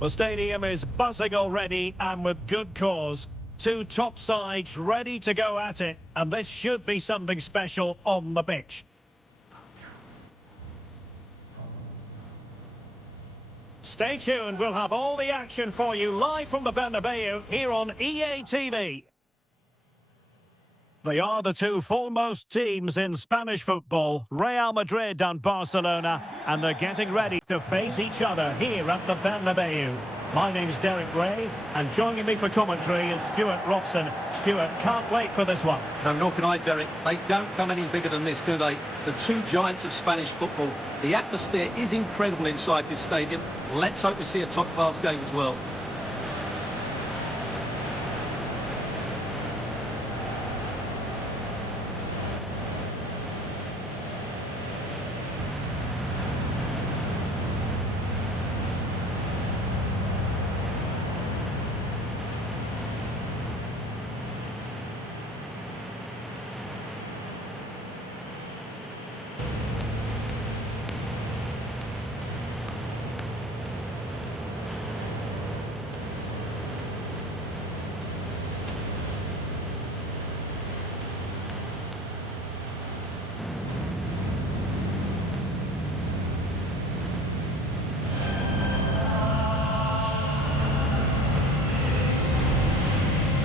The stadium is buzzing already, and with good cause. Two top sides ready to go at it, and this should be something special on the pitch. Stay tuned, we'll have all the action for you live from the Bernabeu here on EA TV. They are the two foremost teams in Spanish football, Real Madrid and Barcelona, and they're getting ready to face each other here at the Bernabeu. My name's Derek Ray, and joining me for commentary is Stuart Robson. Stuart, can't wait for this one. No, nor can I, Derek. They don't come any bigger than this, do they? The two giants of Spanish football. The atmosphere is incredible inside this stadium. Let's hope we see a top-class game as well.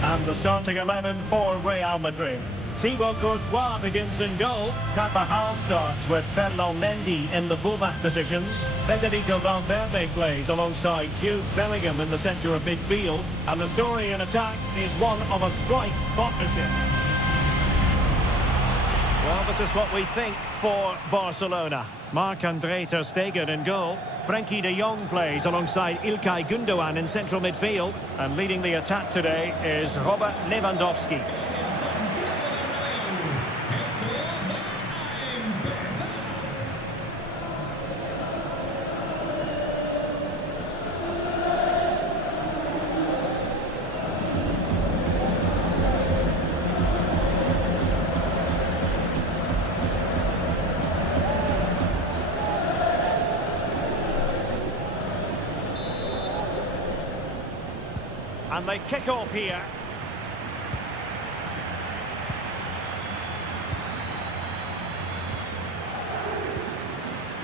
And the starting 11 for Real Madrid. Thibaut Courtois begins in goal. Carvajal starts with Ferland Mendy in the fullback positions. Federico Valverde plays alongside Jude Bellingham in the centre of midfield. And the story in attack is one of a strike partnership. Well, this is what we think for Barcelona. Marc-Andre ter Stegen in goal. Frenkie de Jong plays alongside Ilkay Gundogan in central midfield. And leading the attack today is Robert Lewandowski. And they kick off here.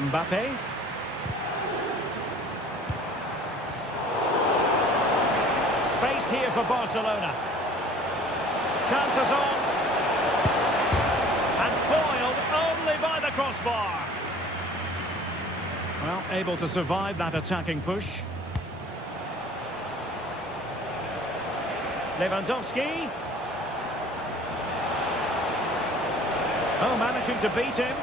Mbappe. Space here for Barcelona. Chances on. And foiled only by the crossbar. Well, able to survive that attacking push. Lewandowski. Oh, managing to beat him.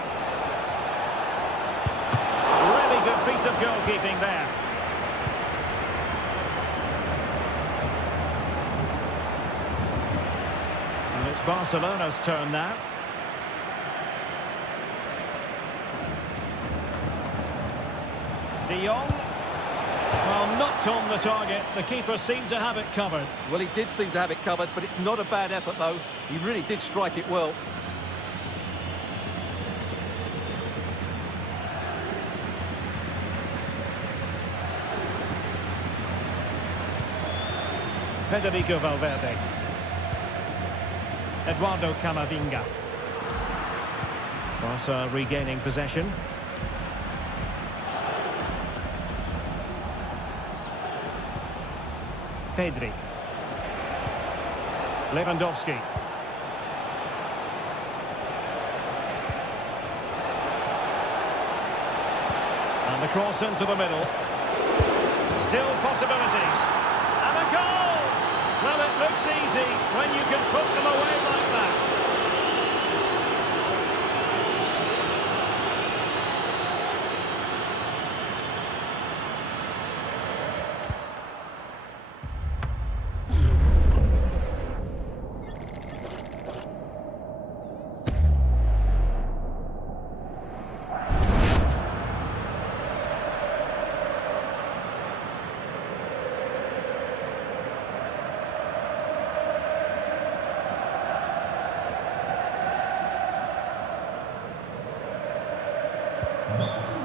Really good piece of goalkeeping there. And it's Barcelona's turn now. De Jong. Well, not on the target. The keeper seemed to have it covered. Well, he did seem to have it covered, but it's not a bad effort, though. He really did strike it well. Federico Valverde. Eduardo Camavinga. Barca regaining possession. Pedri. Lewandowski. And the cross into the middle. Still possibilities. And a goal! Well, it looks easy when you can put them away like that.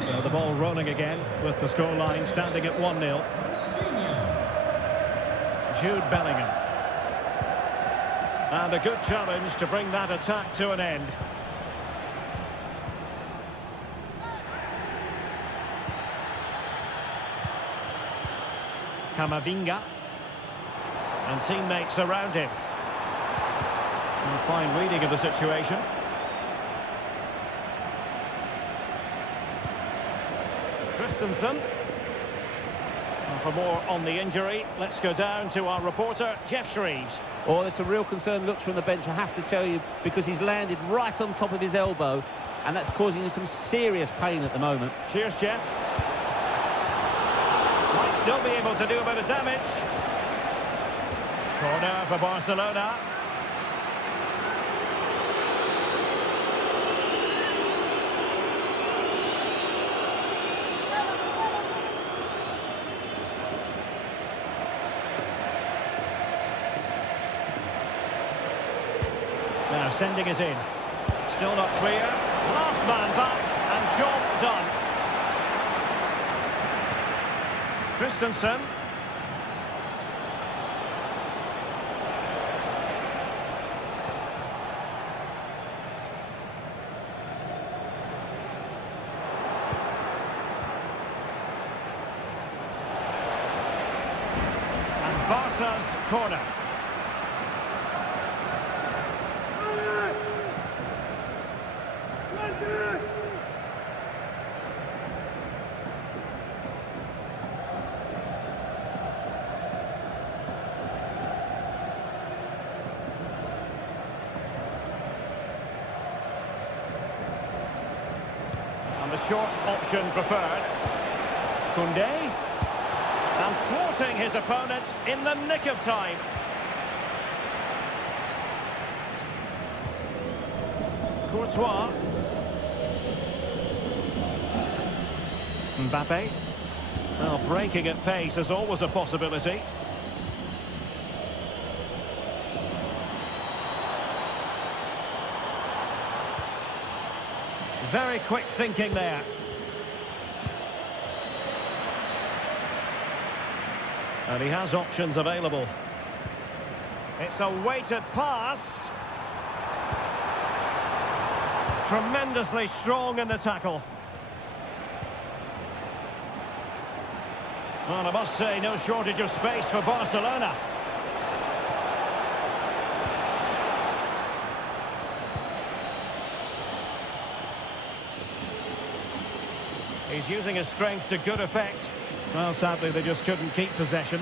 So the ball rolling again with the scoreline standing at 1-0. Jude Bellingham. And a good challenge to bring that attack to an end. Camavinga. And teammates around him. And a fine reading of the situation. Christensen. And for more on the injury, let's go down to our reporter, Jeff Shreves. Oh, there's some real concern looks from the bench, I have to tell you, because he's landed right on top of his elbow, and that's causing him some serious pain at the moment. Cheers, Jeff. Might still be able to do a bit of damage. Corner for Barcelona. Now sending it in. Still not clear. Last man back and job done. Christensen. And Barca's corner. The short option preferred. Koundé. And thwarting his opponent in the nick of time. Courtois. Mbappe. Well, breaking at pace is always a possibility. Very quick thinking there. And he has options available. It's a weighted pass. Tremendously strong in the tackle. Well, I must say, no shortage of space for Barcelona. He's using his strength to good effect. Well, sadly, they just couldn't keep possession.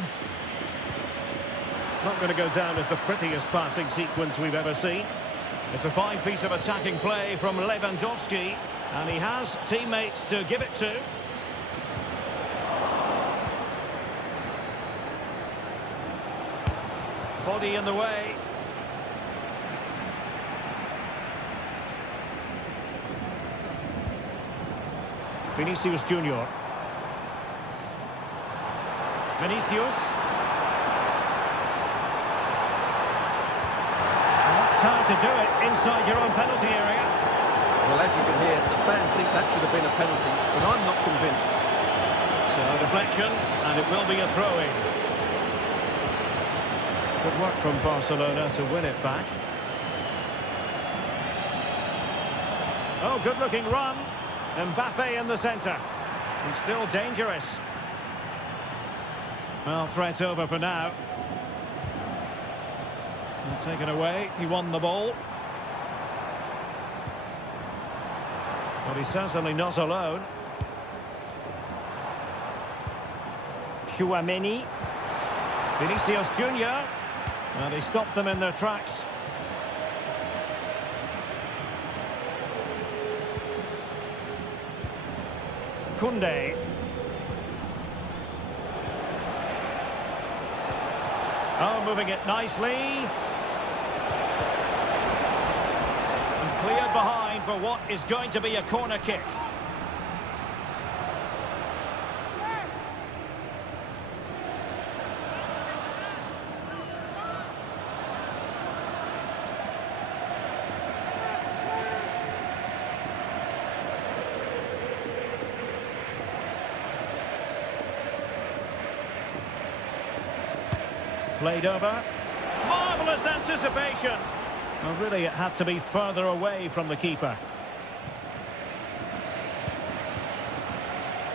It's not going to go down as the prettiest passing sequence we've ever seen. It's a fine piece of attacking play from Lewandowski, and he has teammates to give it to. Body in the way. Vinícius Jr. Vinícius. That's how to do it inside your own penalty area. Well, as you can hear, the fans think that should have been a penalty, but I'm not convinced. So, deflection, and it will be a throw-in. Good work from Barcelona to win it back. Oh, good-looking run. Mbappe in the centre. And still dangerous. Well, threat over for now. And taken away. He won the ball. But he's certainly not alone. Chouameni. Vinícius Jr. And he stopped them in their tracks. Koundé. Oh, moving it nicely. And cleared behind for what is going to be a corner kick. Played over. Marvellous anticipation. Well, really, it had to be further away from the keeper.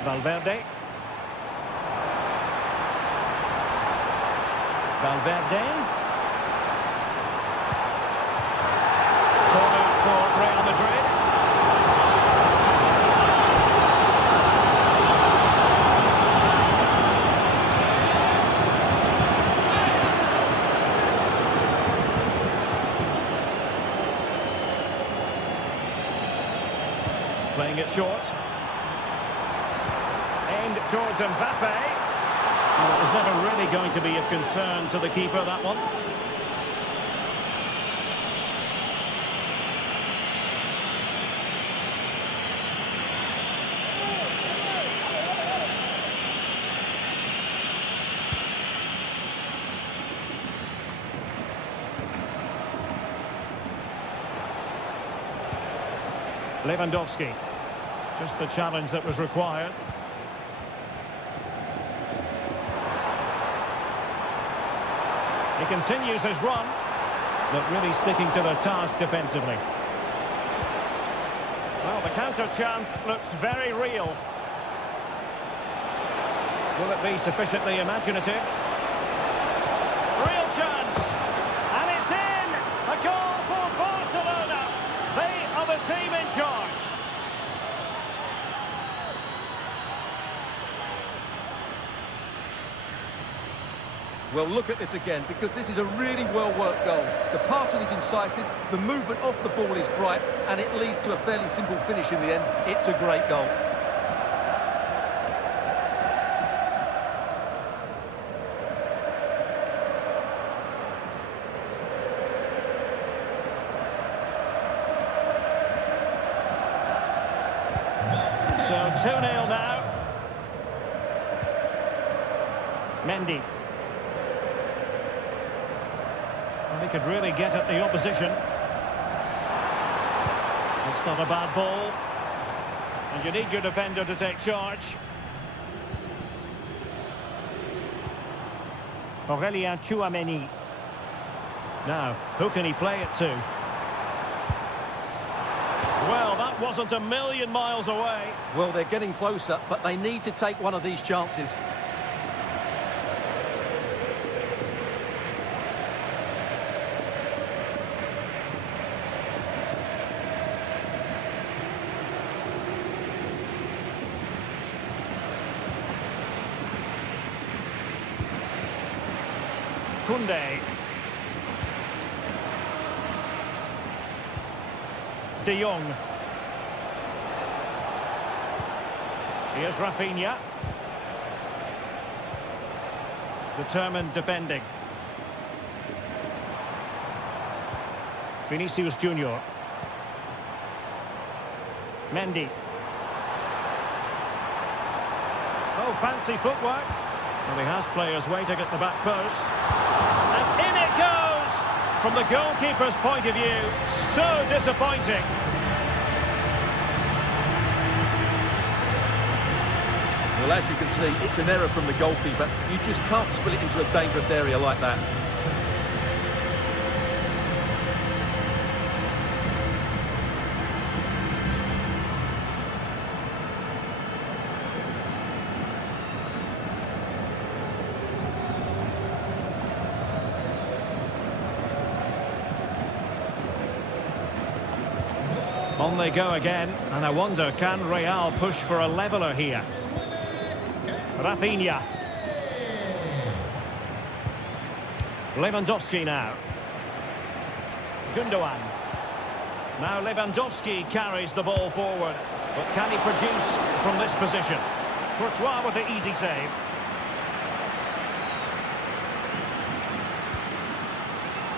Valverde. Valverde. Corner for Real Madrid. Playing it short. Aimed towards Mbappe. Well, it was never really going to be of concern to the keeper, that one. Lewandowski. Just the challenge that was required. He continues his run, but really sticking to their task defensively. Well, the counter chance looks very real. Will it be sufficiently imaginative? Real chance! And it's in! A goal for Barcelona! They are the team in charge. Well, look at this again, because this is a really well-worked goal. The passing is incisive, the movement off the ball is bright, and it leads to a fairly simple finish in the end. It's a great goal. So 2-0 now. Mendy. Well, he could really get at the opposition. It's not a bad ball. And you need your defender to take charge. Aurélien Tchouameni. Now, who can he play it to? Well, that wasn't a million miles away. Well, they're getting closer, but they need to take one of these chances. Koundé. De Jong. Here's Rafinha. Determined defending. Vinícius Jr. Mendy. Oh, fancy footwork. Well, he has players waiting at the back post. And in it goes! From the goalkeeper's point of view, so disappointing. Well, as you can see, it's an error from the goalkeeper. You just can't spill it into a dangerous area like that. On they go again, and I wonder, can Real push for a leveller here? Rafinha. Lewandowski now. Gundogan. Now Lewandowski carries the ball forward, but can he produce from this position? Courtois with the easy save.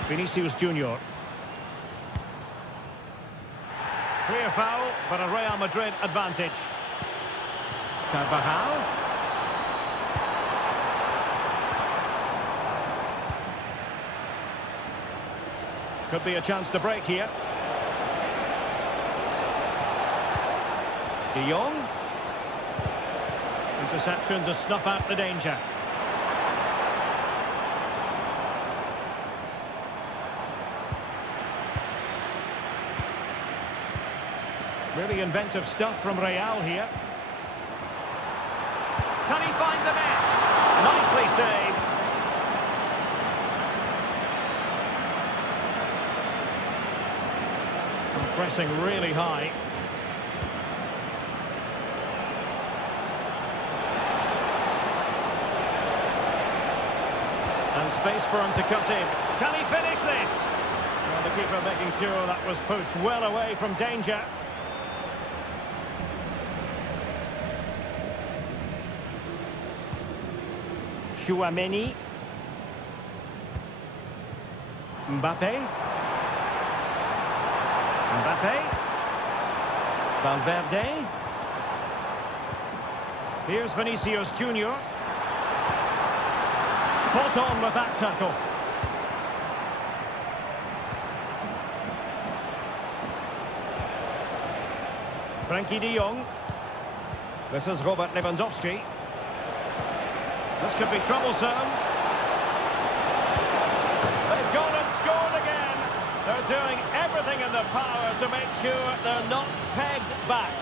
Vinícius Jr. Clear foul, but a Real Madrid advantage. Carvajal. Could be a chance to break here. De Jong. Interception to snuff out the danger. Really inventive stuff from Real here. Can he find the net? Nicely saved. Pressing really high. And space for him to cut in. Can he finish this? Well, the keeper making sure that was pushed well away from danger. Chouameni. Mbappe. Mbappe. Valverde. Here's Vinícius Jr. Spot on with that tackle. Frankie de Jong. This is Robert Lewandowski. This could be troublesome. They've gone and scored again. They're doing everything in their power to make sure they're not pegged back.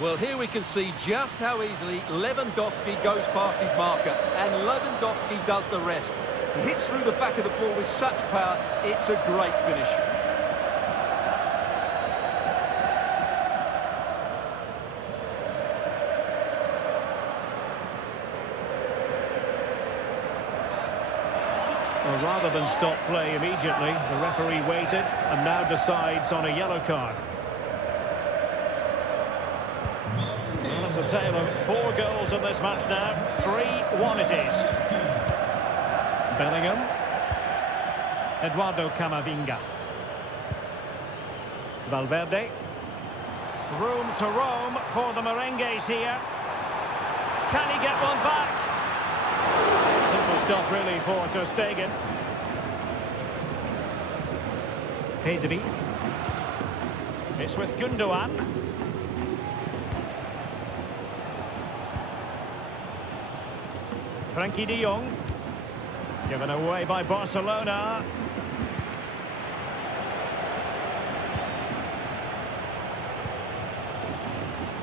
Well, here we can see just how easily Lewandowski goes past his marker, and Lewandowski does the rest. He hits through the back of the ball with such power, it's a great finish. Well, rather than stop play immediately, the referee waited and now decides on a yellow card. Well, it's a tale of 4 goals in this match now. 3-1 it is. Bellingham. Eduardo Camavinga. Valverde. Room to roam for the merengues here. Can he get one back? Simple stop really for Ter Stegen. Pedri. It's with Gundogan. Frankie de Jong. Given away by Barcelona.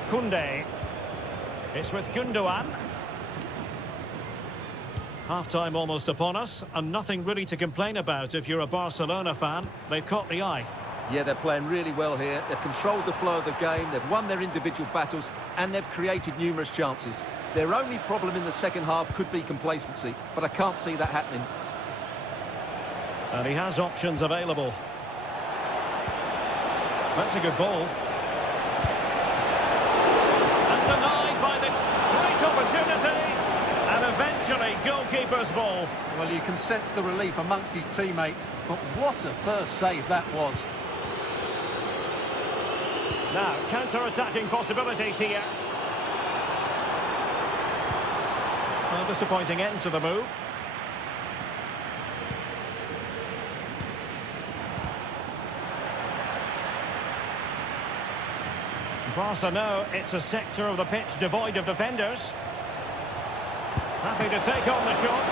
Koundé. It's with Gundogan. Half-time almost upon us, and nothing really to complain about if you're a Barcelona fan. They've caught the eye. Yeah, they're playing really well here. They've controlled the flow of the game, they've won their individual battles, and they've created numerous chances. Their only problem in the second half could be complacency, but I can't see that happening. And he has options available. That's a good ball. And denied by the great opportunity. And eventually, goalkeeper's ball. Well, you can sense the relief amongst his teammates, but what a first save that was. Now, counter-attacking possibilities here. Well, disappointing end to the move. Barca know it's a sector of the pitch devoid of defenders. Happy to take on the shot.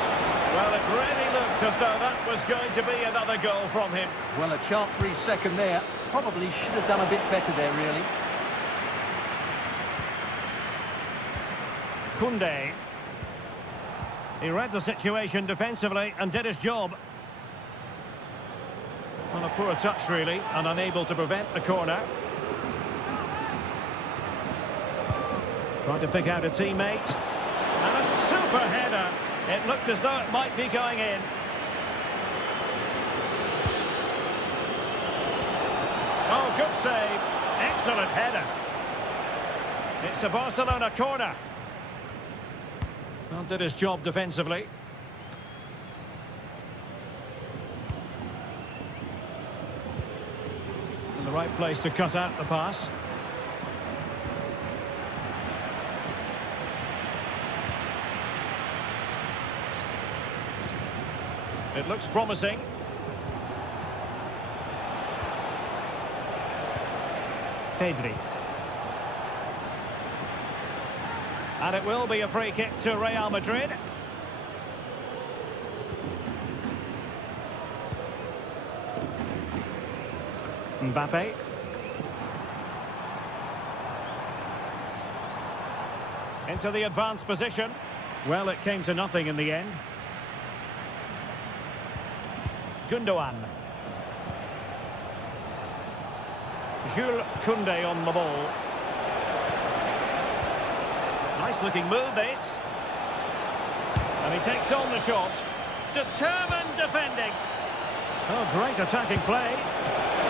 Well, it really looked as though that was going to be another goal from him. Well, a chance for his second there. Probably should have done a bit better there, really. Koundé. He read the situation defensively and did his job. On a poor touch, really, and unable to prevent the corner. Trying to pick out a teammate. And a super header. It looked as though it might be going in. Oh, good save. Excellent header. It's a Barcelona corner. Well, did his job defensively. In the right place to cut out the pass. It looks promising. Pedri. And it will be a free kick to Real Madrid. Mbappe. Into the advanced position. Well, it came to nothing in the end. Gundogan. Jules Koundé on the ball. Nice looking move this. And he takes on the shot. Determined defending. Oh, great attacking play.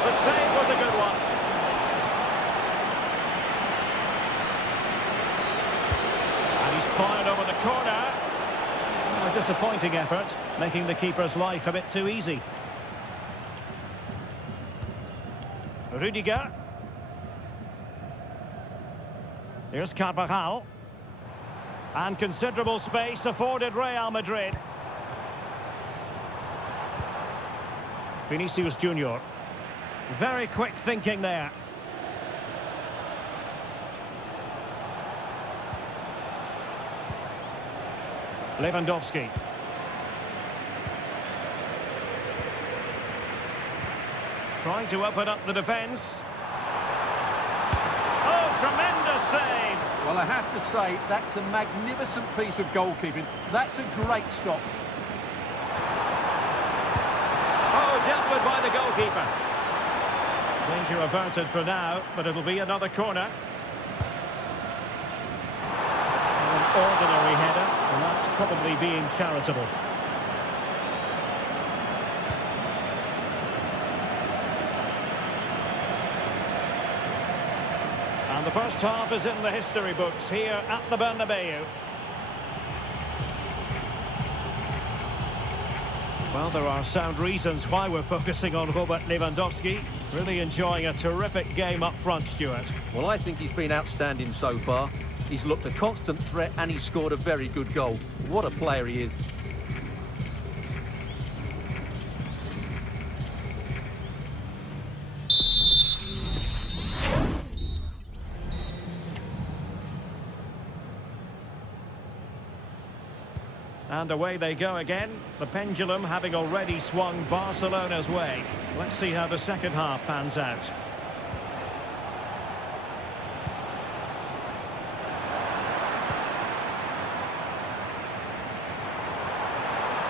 The save was a good one. And he's fired over the corner. Oh, a disappointing effort, making the keeper's life a bit too easy. Rudiger. Here's Carvajal. And considerable space afforded Real Madrid. Vinícius Jr. Very quick thinking there. Lewandowski. Trying to open up the defence. Oh, tremendous save! Well, I have to say, that's a magnificent piece of goalkeeping. That's a great stop. Oh, dealt with by the goalkeeper. Danger averted for now, but it'll be another corner. An ordinary header, and that's probably being charitable. And the first half is in the history books here at the Bernabeu. Well, there are sound reasons why we're focusing on Robert Lewandowski. Really enjoying a terrific game up front, Stuart. Well, I think he's been outstanding so far. He's looked a constant threat and he's scored a very good goal. What a player he is. And away they go again, the pendulum having already swung Barcelona's way. Let's see how the second half pans out.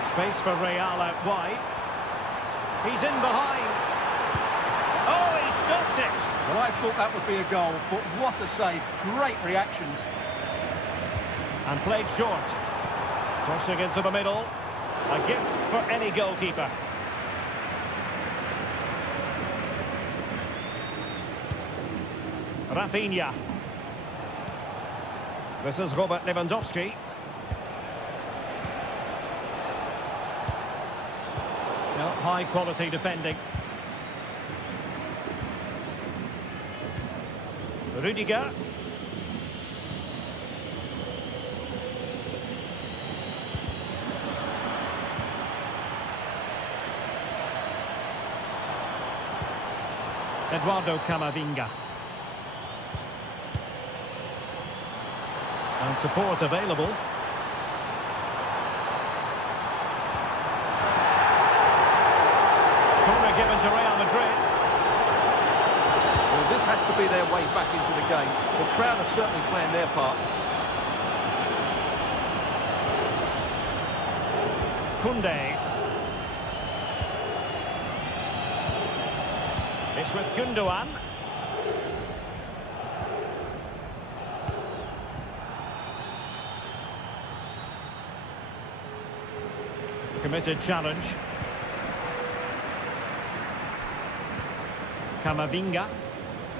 Space for Real out wide. He's in behind. Oh, he stopped it! Well, I thought that would be a goal, but what a save. Great reactions. And played short. Crossing into the middle. A gift for any goalkeeper. Rafinha. This is Robert Lewandowski. Well, high quality defending. Rudiger. Eduardo Camavinga. And support available. Corner given to Real Madrid. Well, this has to be their way back into the game. The crowd are certainly playing their part. Koundé. It's with Gundogan. Committed challenge. Camavinga.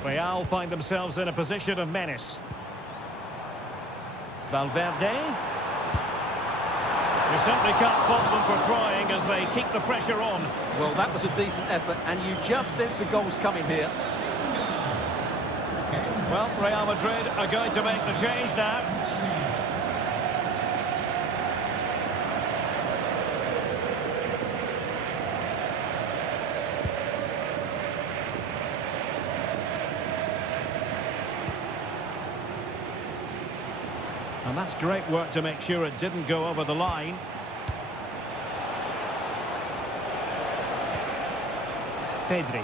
Real find themselves in a position of menace. Valverde. You certainly can't fault them for trying as they keep the pressure on. Well, that was a decent effort, and you just sense a goal's coming here. Well, Real Madrid are going to make the change now. And that's great work to make sure it didn't go over the line. Pedri.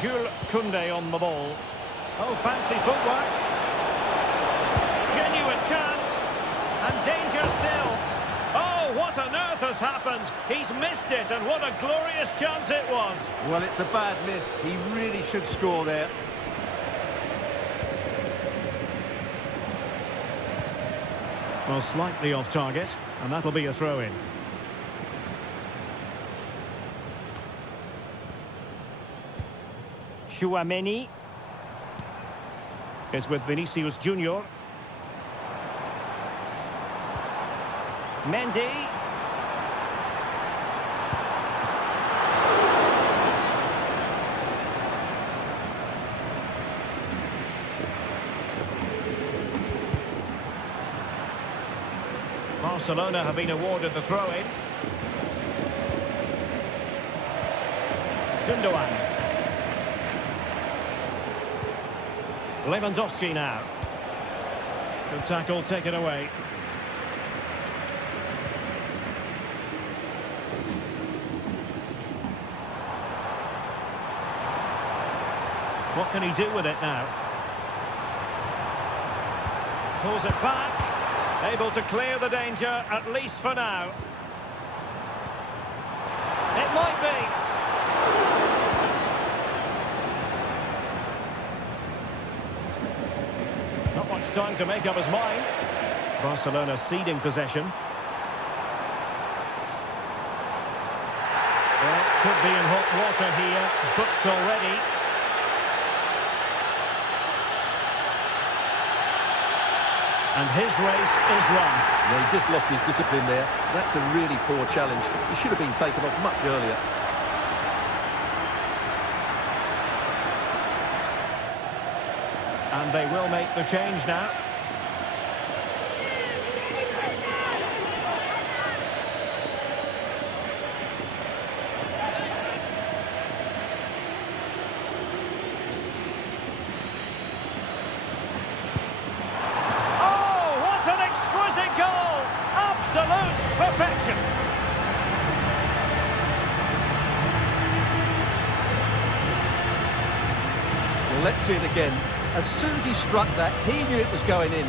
Jules Koundé on the ball. Oh, fancy footwork. Genuine chance. And danger still. Oh, what on earth has happened? He's missed it, and what a glorious chance it was. Well, it's a bad miss. He really should score there. Well, slightly off target, and that'll be a throw-in. Chouameni is with Vinícius Jr. Mendy. Barcelona have been awarded the throw-in. Gundogan. Lewandowski now. Good tackle taken away. What can he do with it now? Pulls it back. Able to clear the danger, at least for now. It might be. Not much time to make up his mind. Barcelona ceding possession. Well, could be in hot water here. Booked already. And his race is run. Yeah, he just lost his discipline there. That's a really poor challenge. He should have been taken off much earlier. And they will make the change now. Absolute perfection. Well, let's see it again. As soon as he struck that, he knew it was going in.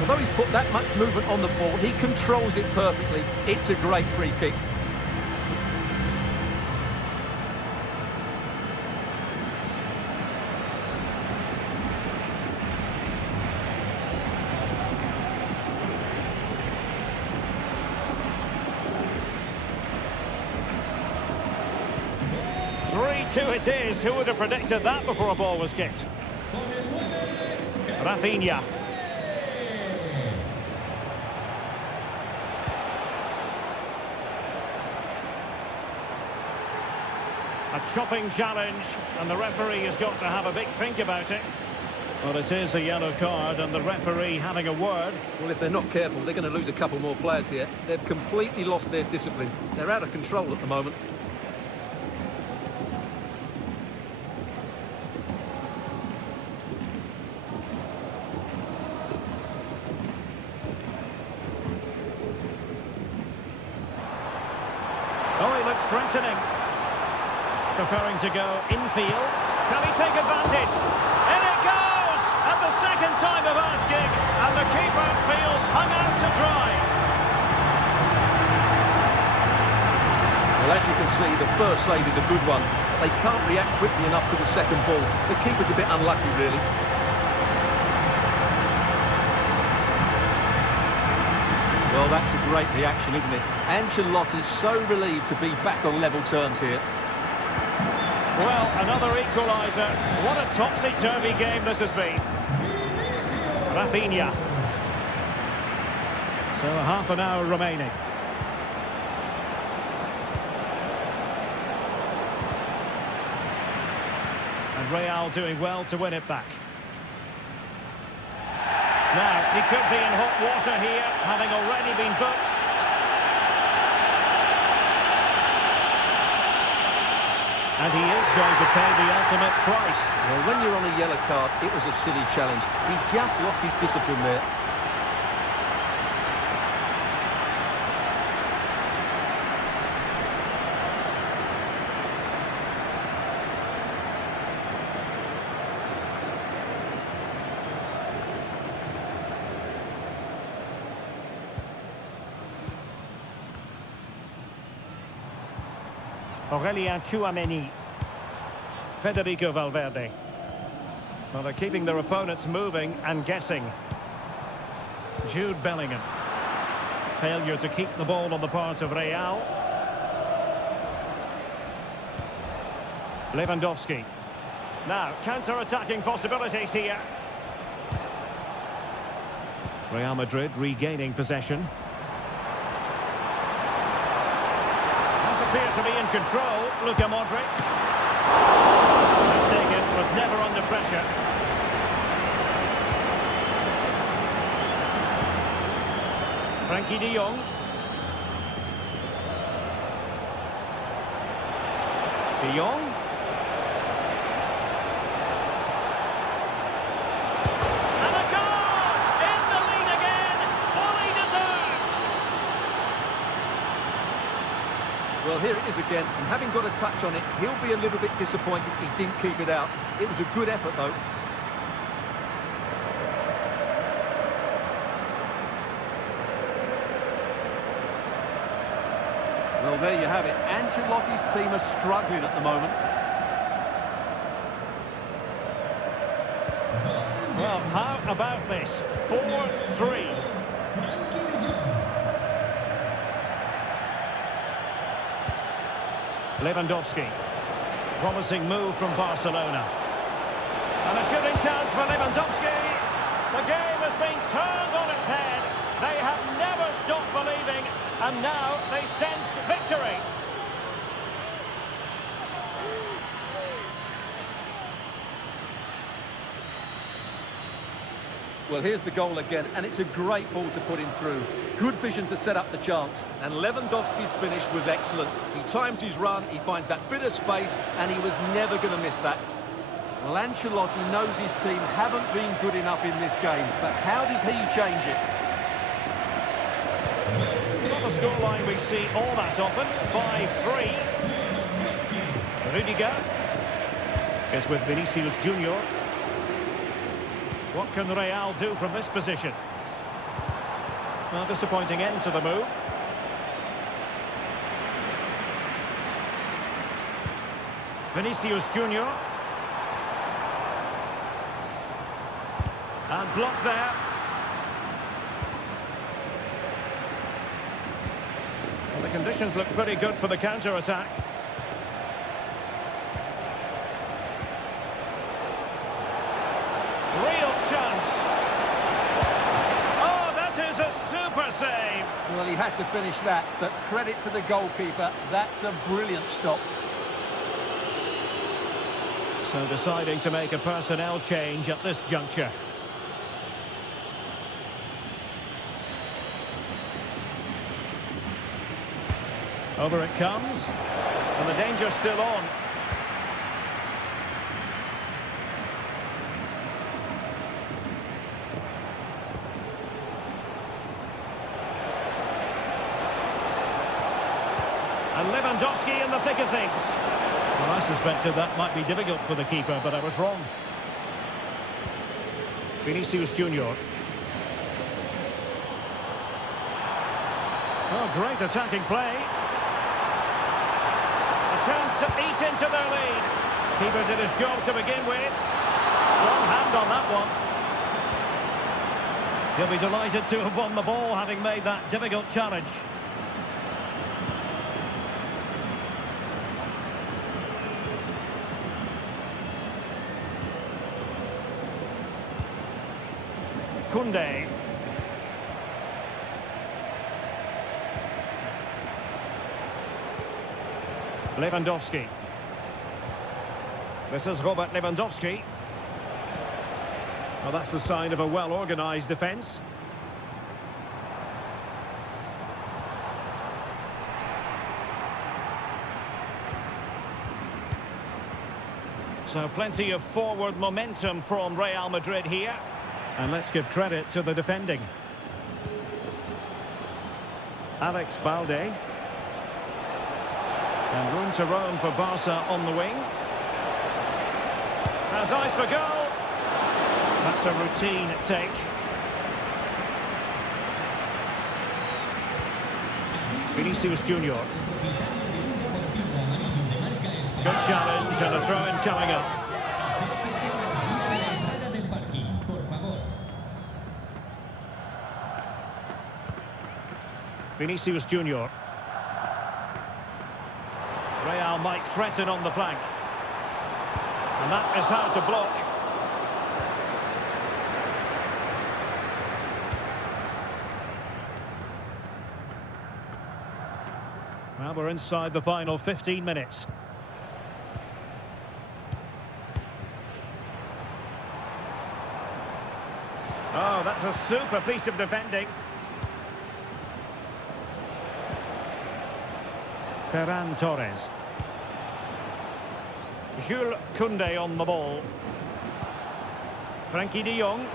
Although he's put that much movement on the ball, he controls it perfectly. It's a great free kick. It is. Who would have predicted that before a ball was kicked? Rafinha. A chopping challenge, and the referee has got to have a big think about it. Well, it is a yellow card, and the referee having a word. Well, if they're not careful, they're going to lose a couple more players here. They've completely lost their discipline. They're out of control at the moment. Oh, he looks threatening. Preferring to go infield. Can he take advantage? In it goes! At the second time of asking, and the keeper feels hung out to dry. Well, as you can see, the first save is a good one. They can't react quickly enough to the second ball. The keeper's a bit unlucky, really. Well, that's a great reaction, isn't it? Ancelotti's so relieved to be back on level terms here. Well, another equaliser. What a topsy-turvy game this has been. Rafinha. So half an hour remaining. And Real doing well to win it back. Now, he could be in hot water here, having already been booked. And he is going to pay the ultimate price. Well, when you're on a yellow card, it was a silly challenge. He just lost his discipline there. Aurelien Tchouameni. Federico Valverde. Well, they're keeping their opponents moving and guessing. Jude Bellingham. Failure to keep the ball on the part of Real. Lewandowski. Now, counter-attacking possibilities here. Real Madrid regaining possession. Does appear to be in control. Luka Modric. Mistaken, was never under pressure. Frankie de Jong. De Jong. And a goal! In the lead again! Fully deserved! Well, here it is again, and having got a touch on it, he'll be a little bit disappointed he didn't keep it out. It was a good effort, though. Well, there you have it. Ancelotti's team are struggling at the moment. Well, how about this? 4-3. Lewandowski. Promising move from Barcelona. And a shooting chance for Lewandowski. The game has been turned on its head. They have never stopped believing, and now they sense victory. Well, here's the goal again, and it's a great ball to put him through. Good vision to set up the chance, and Lewandowski's finish was excellent. He times his run, he finds that bit of space, and he was never going to miss that. Well, Ancelotti knows his team haven't been good enough in this game, but how does he change it? Not a scoreline we see all that often. 5-3. Rudiger is with Vinícius Jr. What can Real do from this position? Well, disappointing end to the move. Vinícius Jr. And blocked there. Well, the conditions look pretty good for the counter-attack. Real chance. Oh, that is a super save. Well, he had to finish that, but credit to the goalkeeper. That's a brilliant stop. So deciding to make a personnel change at this juncture. Over it comes, and the danger's still on. And Lewandowski in the thick of things. Well, I suspected that might be difficult for the keeper, but I was wrong. Vinícius Jr. Oh, great attacking play. Chance to eat into their lead. Keeper did his job to begin with. Strong hand on that one. He'll be delighted to have won the ball, having made that difficult challenge. Koundé. Lewandowski. This is Robert Lewandowski. Well, that's the sign of a well-organised defence. So plenty of forward momentum from Real Madrid here. And let's give credit to the defending. Alex Balde. And room to roam for Barca on the wing. Has eyes for goal. That's a routine take. Vinícius Jr. Good challenge and a throw-in coming up. Vinícius Jr. Real might threaten on the flank. And that is how to block. Well, we're inside the final 15 minutes. Oh, that's a super piece of defending. Ferran Torres. Jules Koundé on the ball. Frankie de Jong.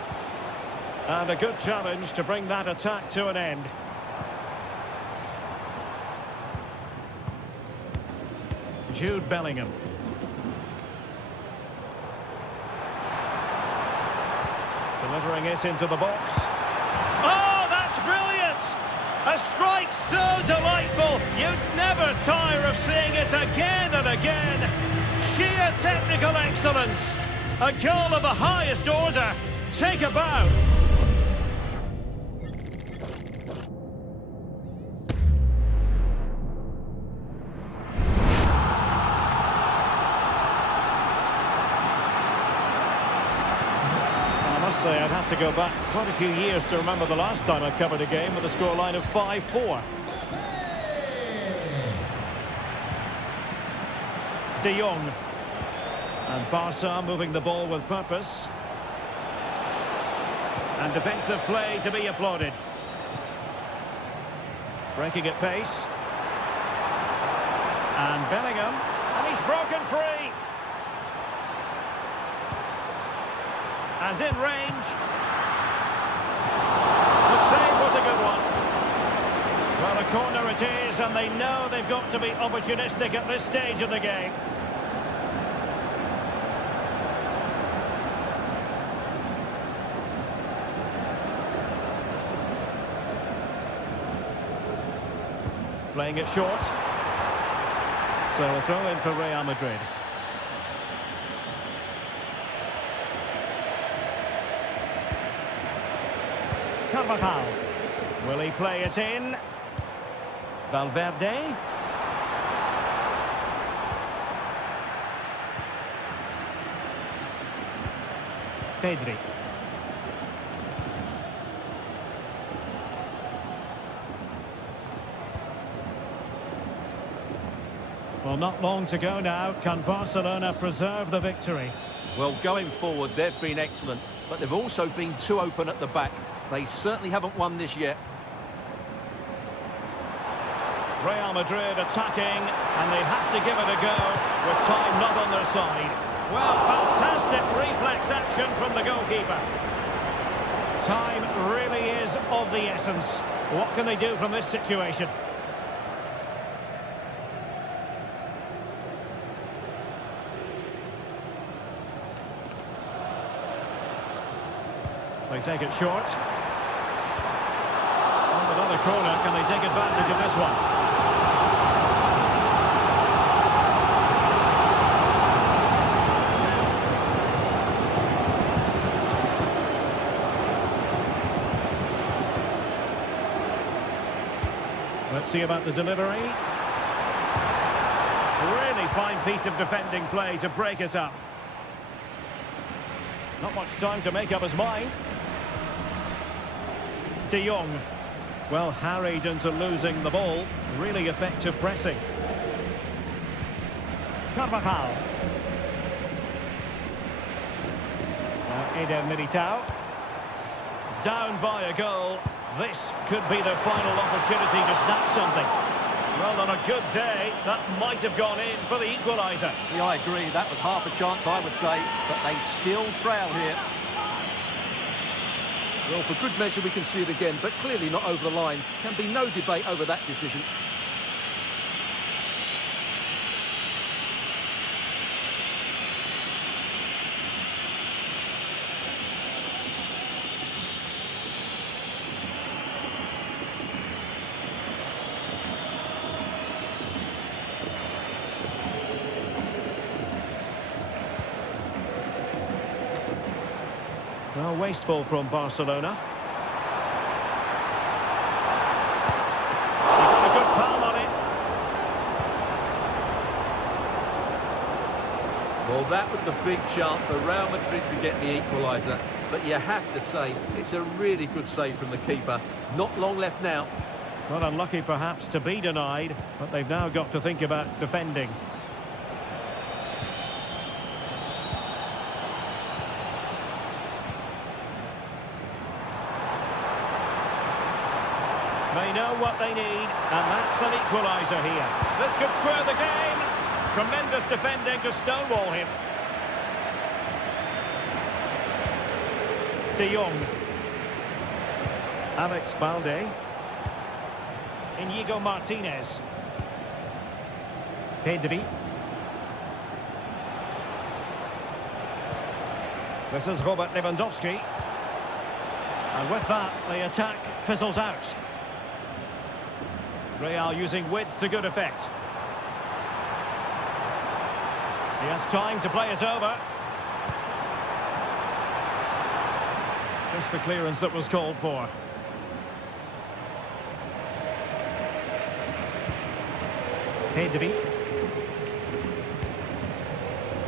And a good challenge to bring that attack to an end. Jude Bellingham. Delivering it into the box. Oh, that's brilliant! A strike so delightful, you'd never tire of seeing it again and again. Sheer technical excellence. A goal of the highest order. Take a bow. Say I'd have to go back quite a few years to remember the last time I covered a game with a scoreline of 5-4. De Jong. And Barca moving the ball with purpose. And defensive play to be applauded. Breaking at pace. And Bellingham. And he's broken free. And in range. The save was a good one. Well, a corner it is, and they know they've got to be opportunistic at this stage of the game. Playing it short. So a throw in for Real Madrid. Carvajal. Will he play it in? Valverde. Pedri. Well, not long to go now. Can Barcelona preserve the victory? Well, going forward, they've been excellent, but they've also been too open at the back. They certainly haven't won this yet. Real Madrid attacking, and they have to give it a go with time not on their side. Well, fantastic reflex action from the goalkeeper. Time really is of the essence. What can they do from this situation? They take it short. Another corner. Can they take advantage of this one? Let's see about the delivery. Really fine piece of defending play to break us up. Not much time to make up his mind. De Jong. Well, harried into losing the ball. Really effective pressing. Carvajal. Eder Militao. Down by a goal. This could be their final opportunity to snatch something. Well, on a good day, that might have gone in for the equaliser. Yeah, I agree. That was half a chance, I would say. But they still trail here. Well, for good measure, we can see it again, but clearly not over the line. Can be no debate over that decision. Well, wasteful from Barcelona. He got a good palm on it. Well, that was the big chance for Real Madrid to get the equaliser. But you have to say, it's a really good save from the keeper. Not long left now. Well, unlucky perhaps to be denied, but they've now got to think about defending. They know what they need, and that's an equaliser here. This could square the game. Tremendous defending to stonewall him. De Jong. Alex Balde. Inigo Martinez. Pedri. This is Robert Lewandowski. And with that, the attack fizzles out. Real using width to good effect. He has time to play it over. Just the clearance that was called for. Pedri.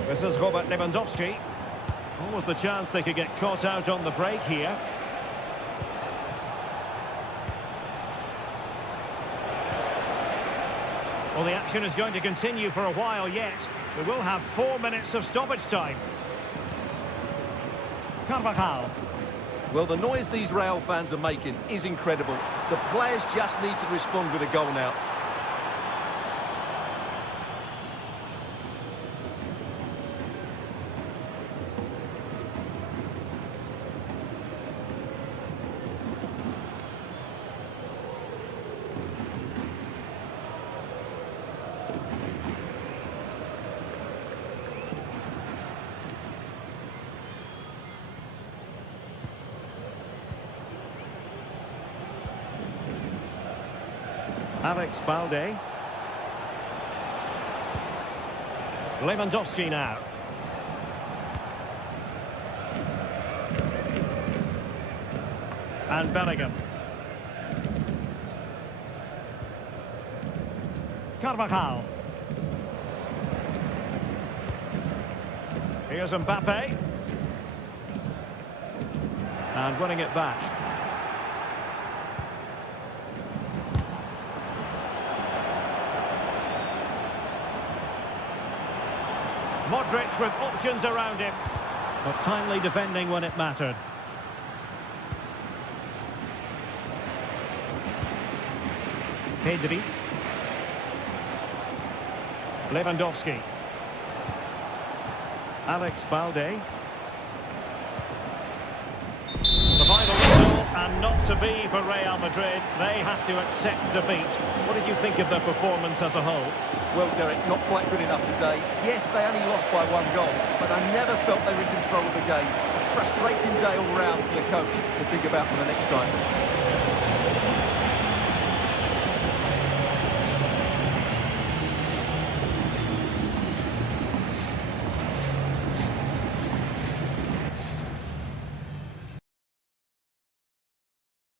This is Robert Lewandowski. Almost the chance they could get caught out on the break here. Well, the action is going to continue for a while yet. We will have 4 minutes of stoppage time. Carvajal. Well, the noise these Real fans are making is incredible. The players just need to respond with a goal now. Alex Balde. Lewandowski now. And Bellingham. Carvajal. Here's Mbappe. And winning it back. Modric with options around him, but timely defending when it mattered. Pedri. Lewandowski. Alex Balde. The final whistle, and not to be for Real Madrid. They have to accept defeat. What did you think of their performance as a whole? Well, Derek, not quite good enough today. Yes, they only lost by 1 goal, but I never felt they were in control of the game. A frustrating day all round for the coach to think about for the next time.